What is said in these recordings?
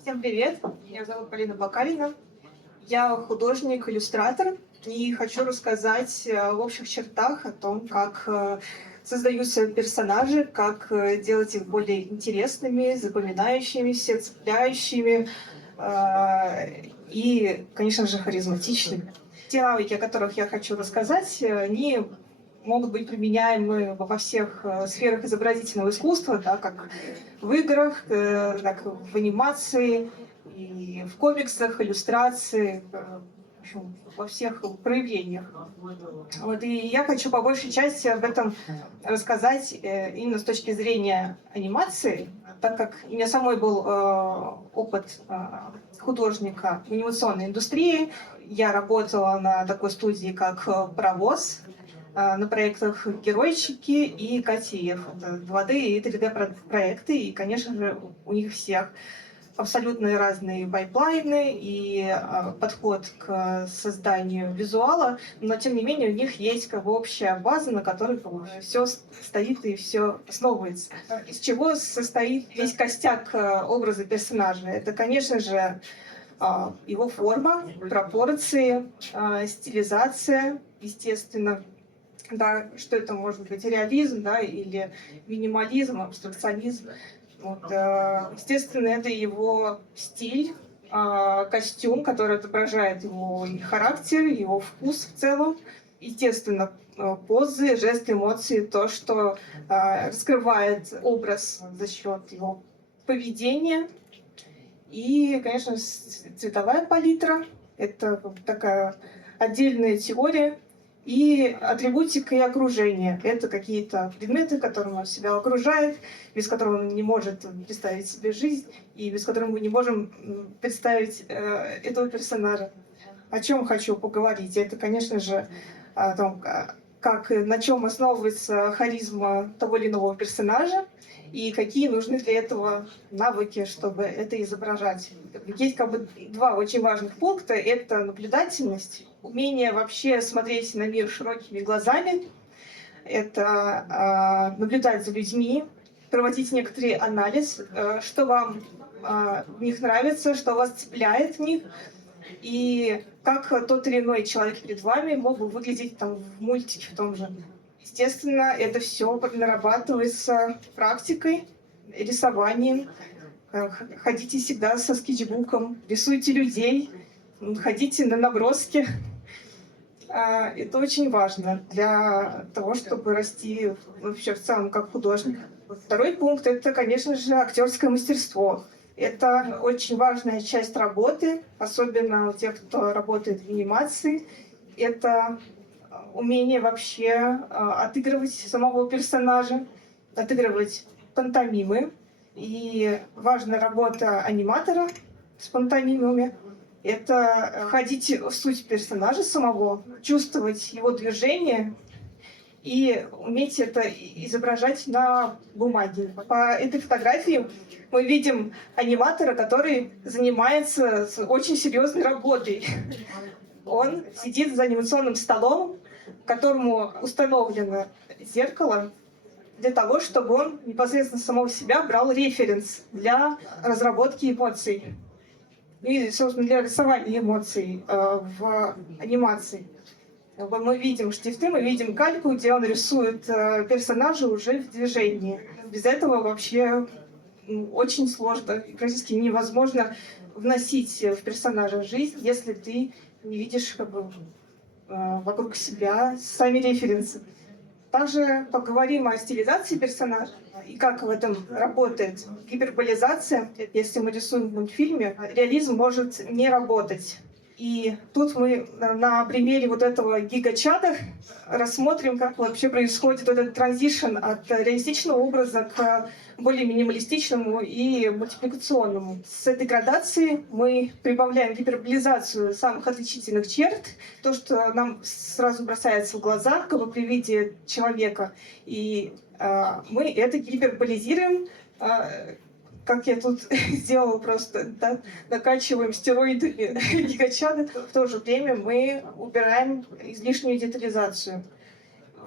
Всем привет! Меня зовут Полина Бакалина. Я художник, иллюстратор, и хочу рассказать в общих чертах о том, как создаются персонажи, как делать их более интересными, запоминающимися, цепляющими и, конечно же, харизматичными. Те навыки, о которых я хочу рассказать, они могут быть применяемы во всех сферах изобразительного искусства, да, как в играх, так в анимации, и в комиксах, иллюстрации, в общем, во всех проявлениях. Вот, и я хочу по большей части об этом рассказать именно с точки зрения анимации, так как у меня самой был опыт художника в анимационной индустрии. Я работала на такой студии, как «Паровоз», на проектах «Геройчики» и «Котиев». Это 2D и 3D-проекты, и, конечно же, у них всех абсолютно разные пайплайны и подход к созданию визуала, но, тем не менее, у них есть как бы общая база, на которой все стоит и все основывается. Из чего состоит весь костяк образа персонажа? Это, конечно же, его форма, пропорции, стилизация, естественно. Да, что это может быть, реализм, да, или минимализм, абстракционизм. Вот, естественно, это его стиль, костюм, который отображает его и характер, его вкус в целом. Естественно, позы, жесты, эмоции, то, что раскрывает образ за счет его поведения. И, конечно, цветовая палитра — это такая отдельная теория. И атрибутика и окружение — это какие-то предметы, которыми он себя окружает, без которых он не может представить себе жизнь, и без которых мы не можем представить этого персонажа. О чем хочу поговорить? Это, конечно же, о том, как, на чем основывается харизма того или иного персонажа, и какие нужны для этого навыки, чтобы это изображать. Есть как бы два очень важных пункта. Это наблюдательность, умение вообще смотреть на мир широкими глазами. Это наблюдать за людьми, проводить некоторый анализ, что вам в них нравится, что вас цепляет в них, и как тот или иной человек перед вами мог бы выглядеть там в мультике в том же. Естественно, это все нарабатывается практикой, рисованием. Ходите всегда со скетчбуком, рисуйте людей, ходите на наброски. Это очень важно для того, чтобы расти вообще в целом как художник. Второй пункт — это, конечно же, актерское мастерство. Это очень важная часть работы, особенно у тех, кто работает в анимации. Это умение вообще отыгрывать самого персонажа, отыгрывать пантомимы. И важная работа аниматора с пантомимами — это входить в суть персонажа самого, чувствовать его движение и уметь это изображать на бумаге. По этой фотографии мы видим аниматора, который занимается очень серьезной работой. Он сидит за анимационным столом, к которому установлено зеркало, для того, чтобы он непосредственно самого себя брал референс для разработки эмоций и, собственно, для рисования эмоций в анимации. Мы видим штифты, мы видим кальку, где он рисует персонажа уже в движении. Без этого вообще очень сложно, практически невозможно вносить в персонажа жизнь, если ты не видишь как бы вокруг себя сами референсы. Также поговорим о стилизации персонажа и как в этом работает гиперболизация. Если мы рисуем в мультфильме, реализм может не работать. И тут мы на примере вот этого гигачада рассмотрим, как вообще происходит этот транзишн от реалистичного образа к более минималистичному и мультипликационному. С этой градацией мы прибавляем гиперболизацию самых отличительных черт, то, что нам сразу бросается в глаза, как бы при виде человека. И мы это гиперболизируем, как я тут сделала просто, да, накачиваем стероидами гигачада. В то же время мы убираем излишнюю детализацию.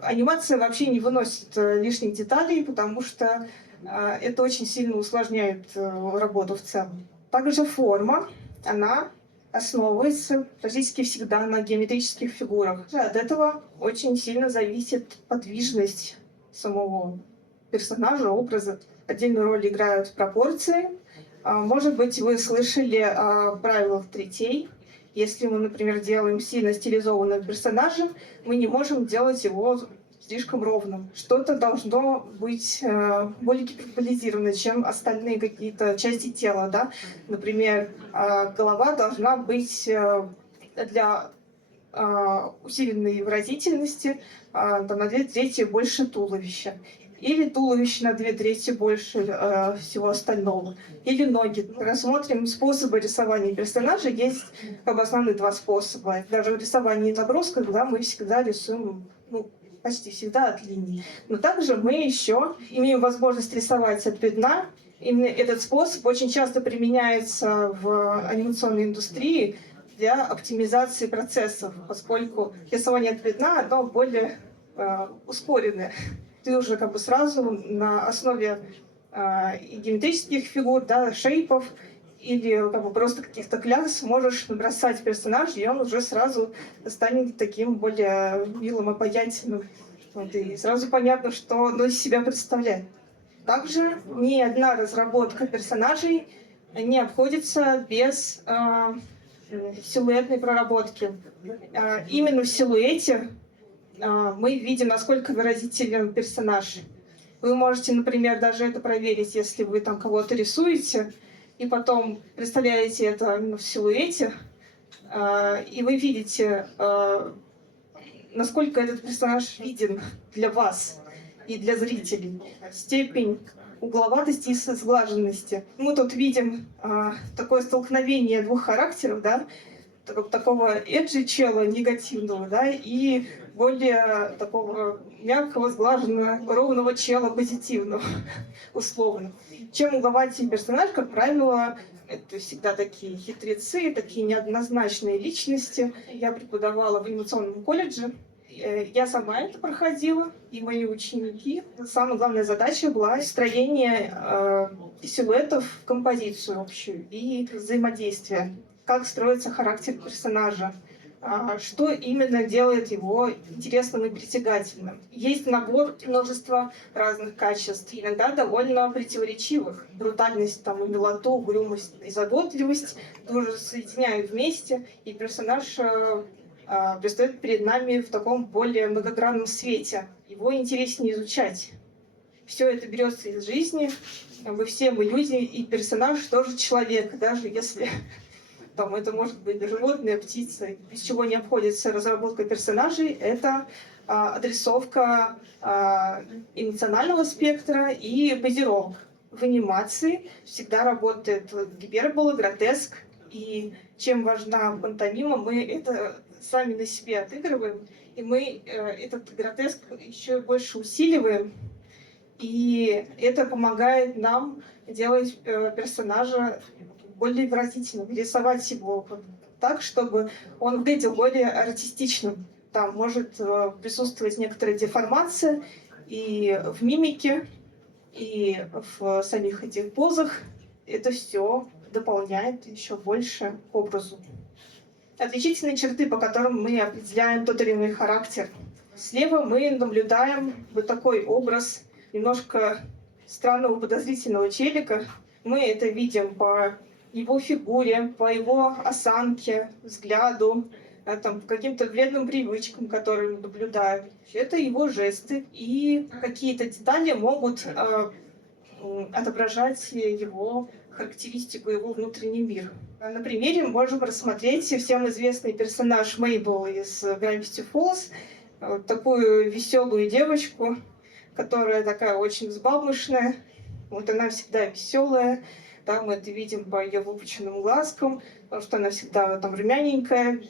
Анимация вообще не выносит лишних деталей, потому что Это очень сильно усложняет работу в целом. Также форма, она основывается практически всегда на геометрических фигурах. От этого очень сильно зависит подвижность самого персонажа, образа. Отдельную роль играют пропорции. Может быть, вы слышали о правилах третей. Если мы, например, делаем сильно стилизованного персонажа, мы не можем делать его слишком ровным. Что-то должно быть более гиперболизировано, чем остальные какие-то части тела. Да? Например, голова должна быть для усиленной выразительности на 2/3 больше туловища. Или туловище на 2/3 больше всего остального. Или ноги. Рассмотрим способы рисования персонажа. Есть основные два способа. Даже в рисовании набросков, да, мы всегда рисуем, почти всегда от линий. Но также мы еще имеем возможность рисовать от пятна. Именно этот способ очень часто применяется в анимационной индустрии для оптимизации процессов, поскольку рисование от пятна оно более ускоренное. Ты уже сразу на основе геометрических фигур, да, шейпов или просто каких-то клякс можешь набросать персонажа, и он уже сразу станет таким более милым, обаятельным. И сразу понятно, что он из себя представляет. Также ни одна разработка персонажей не обходится без силуэтной проработки. Именно в силуэте мы видим, насколько выразителен персонаж. Вы можете, например, даже это проверить, если вы там кого-то рисуете, и потом представляете это именно в силуэте, и вы видите, насколько этот персонаж виден для вас и для зрителей. Степень угловатости и сглаженности. Мы тут видим такое столкновение двух характеров, да, такого эджи чела негативного, да, и более такого мягкого, сглаженного, ровного чела позитивного, условно. Чем угловатее персонаж, как правило, это всегда такие хитрецы, такие неоднозначные личности. Я преподавала в анимационном колледже. Я сама это проходила, и мои ученики. Самая главная задача была встроение силуэтов в композицию общую и взаимодействие. Как строится характер персонажа, что именно делает его интересным и притягательным. Есть набор множества разных качеств, иногда довольно противоречивых. Брутальность, и милоту, угрюмость и заботливость тоже соединяют вместе, и персонаж предстает перед нами в таком более многогранном свете. Его интереснее изучать. Все это берется из жизни. Все мы люди, и персонаж тоже человек, даже если это может быть животное, птица. Без чего не обходится разработка персонажей, это отрисовка эмоционального спектра и базировок. В анимации всегда работает гипербола, гротеск, и чем важна пантомима, мы это сами на себе отыгрываем, и мы этот гротеск еще больше усиливаем, и это помогает нам делать персонажа более выразительным, рисовать его так, чтобы он выглядел более артистичным. Там может присутствовать некоторая деформация и в мимике, и в самих этих позах. Это все дополняет еще больше к образу. Отличительные черты, по которым мы определяем тот или иной характер. Слева мы наблюдаем такой образ немножко странного подозрительного челика. Мы это видим по его фигуре, по его осанке, взгляду, по каким-то вредным привычкам, которые мы наблюдаем. Это его жесты, и какие-то детали могут отображать его характеристику, его внутренний мир. На примере можем рассмотреть всем известный персонаж Мейбл из Gravity Falls, такую веселую девочку, которая такая очень взбалмошная. Она всегда веселая. Мы это видим по ее выпученным глазкам, потому что она всегда румяненькая,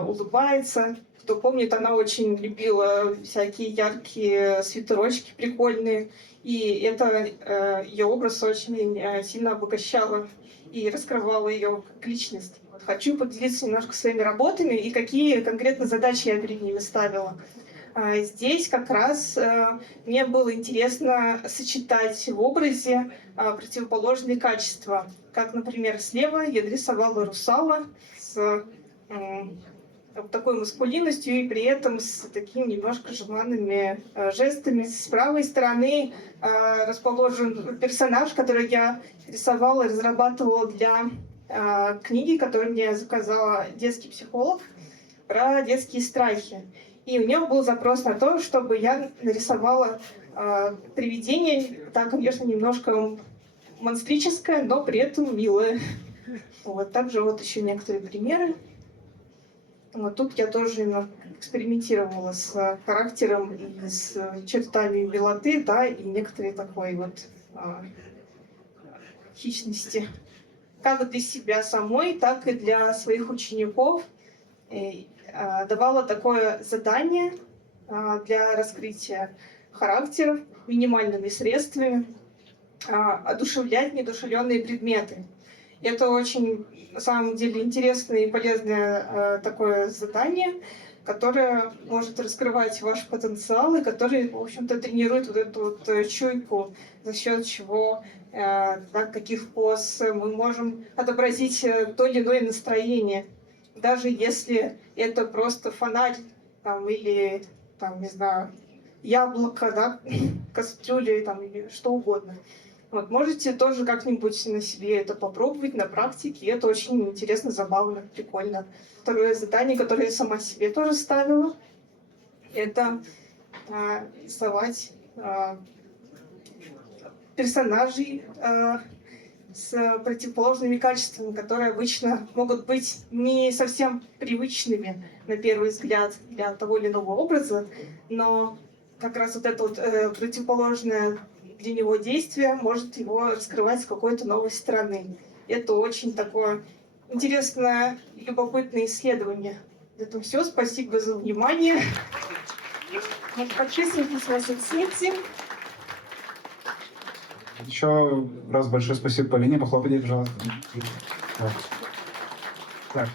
улыбается. Кто помнит, она очень любила всякие яркие свитерочки прикольные. И это ее образ очень сильно обогащало и раскрывало ее как личность. Хочу поделиться немножко своими работами и какие конкретно задачи я перед ними ставила. Здесь как раз мне было интересно сочетать в образе противоположные качества. Как, например, слева я рисовала русала с вот такой маскулинностью и при этом с такими немножко жеманными жестами. С правой стороны расположен персонаж, который я рисовала и разрабатывала для книги, которую мне заказала детский психолог, про детские страхи. И у него был запрос на то, чтобы я нарисовала привидение, так, конечно, немножко монстрическое, но при этом милое. Вот, также вот еще некоторые примеры. Вот тут я тоже именно экспериментировала с характером и с чертами милоты, да, и некоторой такой вот хищности. Как для себя самой, так и для своих учеников. Давала такое задание для раскрытия характеров минимальными средствами одушевлять неодушевленные предметы. Это очень, на самом деле, интересное и полезное такое задание, которое может раскрывать ваш потенциал и который, в общем-то, тренирует вот эту вот чуйку, за счет чего, каких поз мы можем отобразить то или иное настроение. Даже если это просто фонарь там, или, там, не знаю, яблоко, да, кастрюля там, или что угодно. Вот, можете тоже как-нибудь на себе это попробовать на практике. Это очень интересно, забавно, прикольно. Второе задание, которое я сама себе тоже ставила, это рисовать персонажей с противоположными качествами, которые обычно могут быть не совсем привычными на первый взгляд для того или иного образа, но как раз вот это вот противоположное для него действие может его раскрывать с какой-то новой стороны. Это очень такое интересное и любопытное исследование. Это все. Спасибо за внимание. Подписывайтесь на соцсети. Еще раз большое спасибо Полине. Похлопайте, пожалуйста. Так.